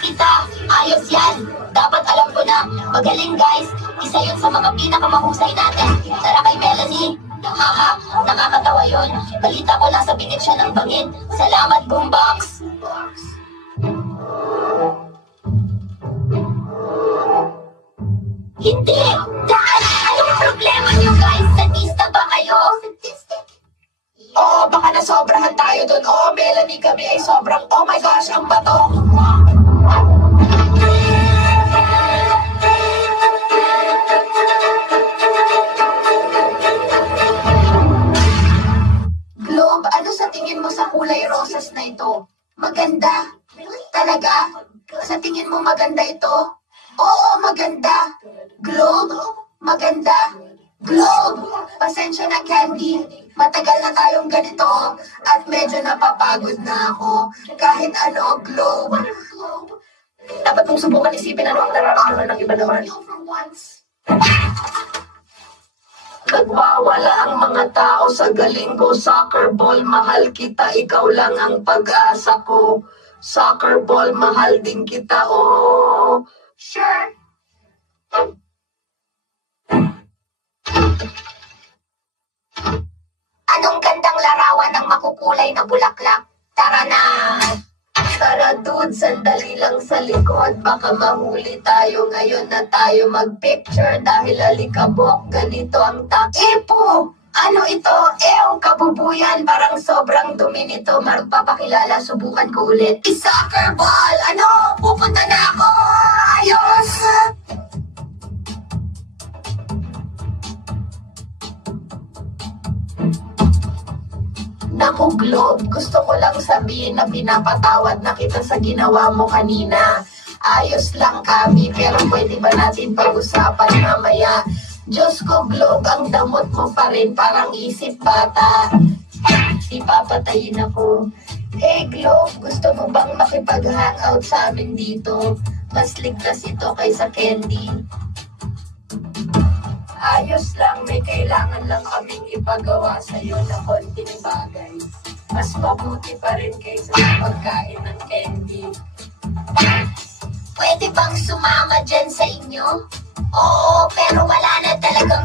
kita. Ayos yan. Dapat alam ko na. Magaling guys. Isa yun sa mga pinakamahusay natin. Tara kay Melanie. Haha, nakakatawa yun. Balita ko nasa bingit siya ng bangin. Salamat, Boombox. Hindi! Dahil anong problema niyo guys? Sadista ba kayo? Oo, baka nasobrahan tayo dun. Oo, Melanie, kami ay sobrang, oh my gosh, ang bato. Globe, ano sa tingin mo sa kulay rosas na ito? Maganda. Talaga? Sa tingin mo maganda ito? Oo, maganda. Globe, maganda. Globe, pasensya na Candy. Matagal na tayong ganito at medyo napapagod na ako. Kahit ano, Globe. Dapat mong subukan isipin ano ang nararamdaman ng iba naman. Nagwawala ang mga tao sa galing ko. Soccer ball, mahal kita. Ikaw lang ang pag-asa ko. Soccer ball, mahal din kita. Oh, sure. Anong gandang larawan ng makukulay na bulaklak? Tara na! Tara dude, sandali lang sa likod. Baka mahuli tayo ngayon na tayo mag-picture dahil alikabok, ganito ang Epo! Ano ito? Ew, kabubuyan. Parang sobrang dumi nito. Magpapakilala, subukan ko ulit. Soccer ball! Ano? Pupunta na ako! Ayos! Naku, Globe, gusto ko lang sabihin na pinapatawad na kita sa ginawa mo kanina. Ayos lang kami, pero pwede ba natin pag-usapan mamaya? Diyos ko, Globe, ang damot mo pa rin, parang isip bata. Ipapatayin ako. Hey, Globe, gusto mo bang makipag-hangout sa amin dito? Mas ligtas ito kaysa candy. Ayos lang, may kailangan lang kaming ipagawa sa'yo na konting bagay. Mas mabuti pa rin kaysa sa pagkain ng candy. Pwede bang sumama dyan sa inyo? Oo, pero wala na talagang